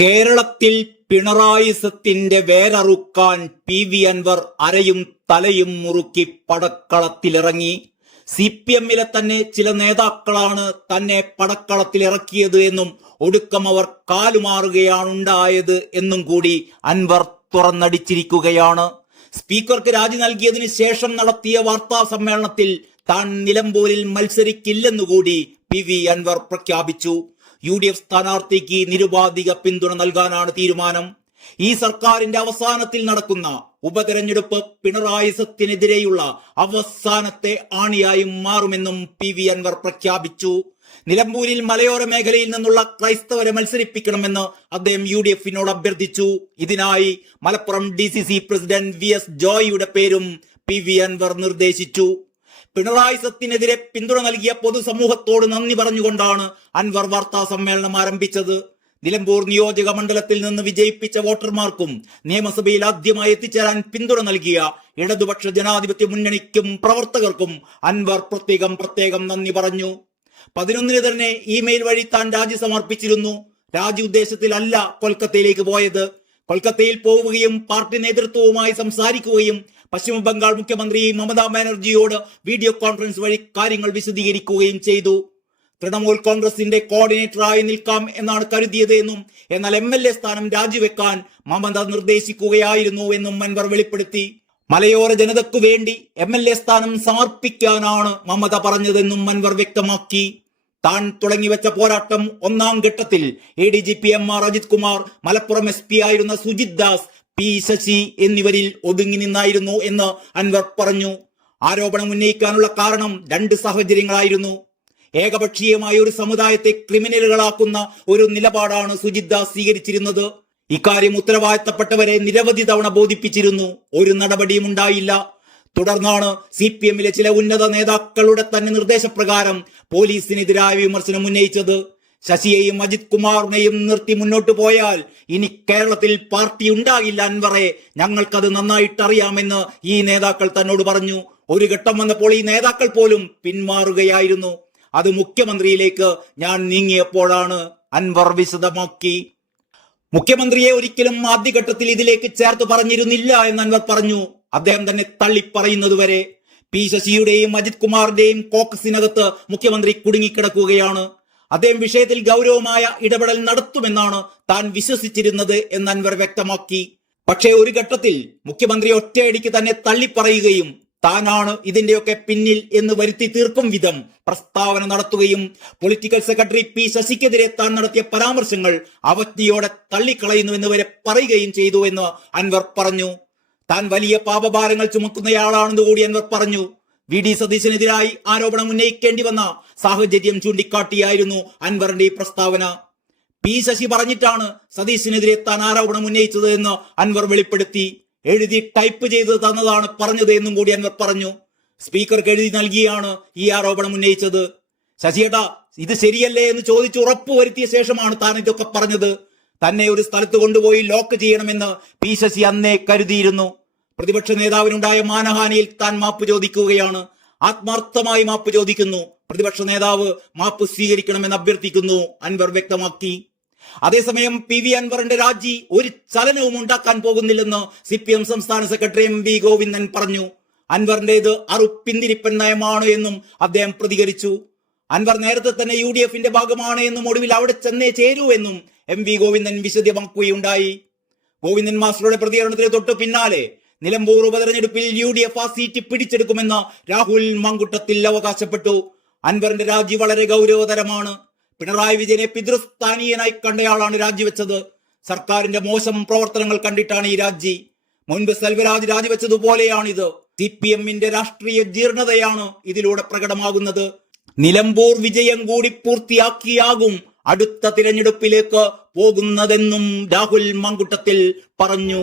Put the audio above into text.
കേരളത്തിൽ പിണറായിസത്തിന്റെ വേരറുക്കാൻ പി.വി. അൻവർ അരയും തലയും മുറുക്കി പടക്കളത്തിലിറങ്ങി. CPM-ലെ തന്നെ ചില നേതാക്കളാണ് തന്നെ പടക്കളത്തിലിറക്കിയത് എന്നും ഒടുക്കം അവർ കാലുമാറുകയാണുണ്ടായത് എന്നും കൂടി അൻവർ തുറന്നടിച്ചിരിക്കുകയാണ്. സ്പീക്കർക്ക് രാജി നൽകിയതിനു ശേഷം നടത്തിയ വാർത്താ സമ്മേളനത്തിൽ താൻ നിലമ്പൂരിൽ മത്സരിക്കില്ലെന്നുകൂടി പി.വി. അൻവർ പ്രഖ്യാപിച്ചു. UDF സ്ഥാനാർത്ഥിക്ക് നിരുപാധിക പിന്തുണ നൽകാനാണ് തീരുമാനം. ഈ സർക്കാരിന്റെ അവസാനത്തിൽ നടക്കുന്ന ഉപതെരഞ്ഞെടുപ്പ് പിണറായിസത്തിനെതിരെയുള്ള അവസാനത്തെ ആണിയായും മാറുമെന്നും പി.വി. അൻവർ പ്രഖ്യാപിച്ചു. നിലമ്പൂരിൽ മലയോര മേഖലയിൽ നിന്നുള്ള ക്രൈസ്തവരെ മത്സരിപ്പിക്കണമെന്ന് അദ്ദേഹം UDF-നോട് അഭ്യർത്ഥിച്ചു. ഇതിനായി മലപ്പുറം DCC പ്രസിഡന്റ് VS ജോയിയുടെ പേരും പി.വി. അൻവർ നിർദ്ദേശിച്ചു. പിണറായിസത്തിനെതിരെ പിന്തുണ നൽകിയ പൊതുസമൂഹത്തോട് നന്ദി പറഞ്ഞുകൊണ്ടാണ് അൻവർ വാർത്താ സമ്മേളനം ആരംഭിച്ചത്. നിലമ്പൂർ നിയോജക മണ്ഡലത്തിൽ നിന്ന് വിജയിപ്പിച്ച വോട്ടർമാർക്കും നിയമസഭയിൽ ആദ്യമായി എത്തിച്ചേരാൻ പിന്തുണ നൽകിയ ഇടതുപക്ഷ ജനാധിപത്യ മുന്നണിക്കും പ്രവർത്തകർക്കും അൻവർ പ്രത്യേകം നന്ദി പറഞ്ഞു. 11-ന് തന്നെ ഇമെയിൽ വഴി താൻ രാജി സമർപ്പിച്ചിരുന്നു. രാജി ഉദ്ദേശത്തിലല്ല കൊൽക്കത്തയിലേക്ക് പോയത്. കൊൽക്കത്തയിൽ പോവുകയും പാർട്ടി നേതൃത്വവുമായി സംസാരിക്കുകയും പശ്ചിമ ബംഗാൾ മുഖ്യമന്ത്രി മമതാ ബാനർജിയോട് വീഡിയോ കോൺഫറൻസ് വഴി കാര്യങ്ങൾ വിശദീകരിക്കുകയും ചെയ്തു. തൃണമൂൽ കോൺഗ്രസിന്റെ കോർഡിനേറ്ററായി നിൽക്കാം എന്നാണ് കരുതിയത് എന്നും എന്നാൽ MLA സ്ഥാനം രാജിവെക്കാൻ മമത നിർദ്ദേശിക്കുകയായിരുന്നു എന്നും അൻവർ വെളിപ്പെടുത്തി. മലയോര ജനതയ്ക്കു വേണ്ടി MLA സ്ഥാനം സമർപ്പിക്കാനാണ് മമത പറഞ്ഞതെന്നും അൻവർ വ്യക്തമാക്കി. താൻ തുടങ്ങിവെച്ച പോരാട്ടം ഒന്നാം ഘട്ടത്തിൽ ADGP MR Ajith Kumar, Malappuram SP ആയിരുന്ന സുജിത് ദാസ്, P ശശി എന്നിവരിൽ ഒതുങ്ങി നിന്നായിരുന്നു എന്ന് അൻവർ പറഞ്ഞു. ആരോപണം ഉന്നയിക്കാനുള്ള കാരണം 2 സാഹചര്യങ്ങളായിരുന്നു. ഏകപക്ഷീയമായ ഒരു സമുദായത്തെ ക്രിമിനലുകളാക്കുന്ന ഒരു നിലപാടാണ് സുജിത് ദാസ് സ്വീകരിച്ചിരുന്നത്. ഇക്കാര്യം ഉത്തരവാദിത്തപ്പെട്ടവരെ നിരവധി തവണ ബോധിപ്പിച്ചിരുന്നു. ഒരു നടപടിയും ഉണ്ടായില്ല. തുടർന്നാണ് CPM-ലെ ചില ഉന്നത നേതാക്കളുടെ തന്നെ നിർദ്ദേശപ്രകാരം പോലീസിനെതിരായ വിമർശനം ഉന്നയിച്ചത്. ശശിയെയും അജിത് കുമാറിനെയും നിർത്തി മുന്നോട്ട് പോയാൽ ഇനി കേരളത്തിൽ പാർട്ടി ഉണ്ടാകില്ല അൻവറെ, ഞങ്ങൾക്കത് നന്നായിട്ടറിയാമെന്ന് ഈ നേതാക്കൾ തന്നോട് പറഞ്ഞു. ഒരു ഘട്ടം വന്നപ്പോൾ ഈ നേതാക്കൾ പോലും പിന്മാറുകയായിരുന്നു. അത് മുഖ്യമന്ത്രിയിലേക്ക് ഞാൻ നീങ്ങിയപ്പോഴാണ് അൻവർ വിശദമാക്കി. മുഖ്യമന്ത്രിയെ ഒരിക്കലും ആദ്യഘട്ടത്തിൽ ഇതിലേക്ക് ചേർത്ത് പറഞ്ഞിരുന്നില്ല എന്ന് അൻവർ പറഞ്ഞു. അദ്ദേഹം തന്നെ തള്ളിപ്പറയുന്നതുവരെ P ശശിയുടെയും അജിത് കുമാറിന്റെയും കോക്കസിനകത്ത് മുഖ്യമന്ത്രി കുടുങ്ങിക്കിടക്കുകയാണ്. അദ്ദേഹം വിഷയത്തിൽ ഗൗരവമായ ഇടപെടൽ നടത്തുമെന്നാണ് താൻ വിശ്വസിച്ചിരുന്നത് എന്ന് അൻവർ വ്യക്തമാക്കി. പക്ഷേ ഒരു ഘട്ടത്തിൽ മുഖ്യമന്ത്രി ഒറ്റയടിക്ക് തന്നെ തള്ളിപ്പറയുകയും താനാണ് ഇതിന്റെയൊക്കെ പിന്നിൽ എന്ന് വരുത്തി തീർക്കും വിധം പ്രസ്താവന നടത്തുകയും പൊളിറ്റിക്കൽ സെക്രട്ടറി P ശശിക്കെതിരെ താൻ നടത്തിയ പരാമർശങ്ങൾ അവജ്ഞയോടെ തള്ളിക്കളയുന്നുവെന്ന് വരെ പറയുകയും ചെയ്തു എന്ന് അൻവർ പറഞ്ഞു. താൻ വലിയ പാപഭാരങ്ങൾ ചുമക്കുന്നയാളാണെന്ന് കൂടി അൻവർ പറഞ്ഞു. VD സതീശനെതിരായി ആരോപണം ഉന്നയിക്കേണ്ടി വന്ന സാഹചര്യം ചൂണ്ടിക്കാട്ടിയായിരുന്നു അൻവറിന്റെ ഈ പ്രസ്താവന. P ശശി പറഞ്ഞിട്ടാണ് സതീശനെതിരെ താൻ ആരോപണം ഉന്നയിച്ചത് എന്ന് അൻവർ വെളിപ്പെടുത്തി. എഴുതി ടൈപ്പ് ചെയ്ത് തന്നതാണ് പറഞ്ഞത് എന്നും കൂടി അൻവർ പറഞ്ഞു. സ്പീക്കർക്ക് എഴുതി നൽകിയാണ് ഈ ആരോപണം ഉന്നയിച്ചത്. ശശിയേട്ടാ, ഇത് ശരിയല്ലേ എന്ന് ചോദിച്ച് ഉറപ്പുവരുത്തിയ ശേഷമാണ് താൻ ഇതൊക്കെ പറഞ്ഞത്. തന്നെ ഒരു സ്ഥലത്ത് കൊണ്ടുപോയി ലോക്ക് ചെയ്യണമെന്ന് P ശശി അന്നേ കരുതിയിരുന്നു. പ്രതിപക്ഷ നേതാവിനുണ്ടായ മാനഹാനിയിൽ താൻ മാപ്പ് ചോദിക്കുകയാണ്. ആത്മാർത്ഥമായി മാപ്പ് ചോദിക്കുന്നു. പ്രതിപക്ഷ നേതാവ് മാപ്പ് സ്വീകരിക്കണമെന്ന് അഭ്യർത്ഥിക്കുന്നു അൻവർ വ്യക്തമാക്കി. അതേസമയം പി.വി. അൻവറിന്റെ രാജി ഒരു ചലനവും ഉണ്ടാക്കാൻ പോകുന്നില്ലെന്ന് CPM സംസ്ഥാന സെക്രട്ടറി MV ഗോവിന്ദൻ പറഞ്ഞു. അൻവറിന്റേത് അറുപ്പിന്തിരിപ്പൻ നയമാണ് എന്നും അദ്ദേഹം പ്രതികരിച്ചു. അൻവർ നേരത്തെ തന്നെ UDF-ന്റെ ഭാഗമാണ് എന്നും ഒടുവിൽ അവിടെ ചെന്നേ ചേരൂ എന്നും MV ഗോവിന്ദൻ വിശദമാക്കുകയുണ്ടായി. ഗോവിന്ദൻ മാസ്റ്ററുടെ പ്രതികരണത്തിന് തൊട്ടു പിന്നാലെ നിലമ്പൂർ ഉപതെരഞ്ഞെടുപ്പിൽ UDF ആ സീറ്റ് പിടിച്ചെടുക്കുമെന്ന് രാഹുൽ മാങ്കുട്ടത്തിൽ അവകാശപ്പെട്ടു. അൻവറിന്റെ രാജി വളരെ ഗൗരവതരമാണ്. പിണറായി വിജയനെ പിതൃസ്ഥാനീയനായി കണ്ടയാളാണ് രാജിവെച്ചത്. സർക്കാരിന്റെ മോശം പ്രവർത്തനങ്ങൾ കണ്ടിട്ടാണ് ഈ രാജി. മുൻപ് സെൽവരാജ് രാജിവെച്ചതുപോലെയാണിത്. CPM-ന്റെ രാഷ്ട്രീയ ജീർണതയാണ് ഇതിലൂടെ പ്രകടമാകുന്നത്. നിലമ്പൂർ വിജയം കൂടി പൂർത്തിയാക്കിയാകും അടുത്ത തിരഞ്ഞെടുപ്പിലേക്ക് പോകുന്നതെന്നും രാഹുൽ മാങ്കുട്ടത്തിൽ പറഞ്ഞു.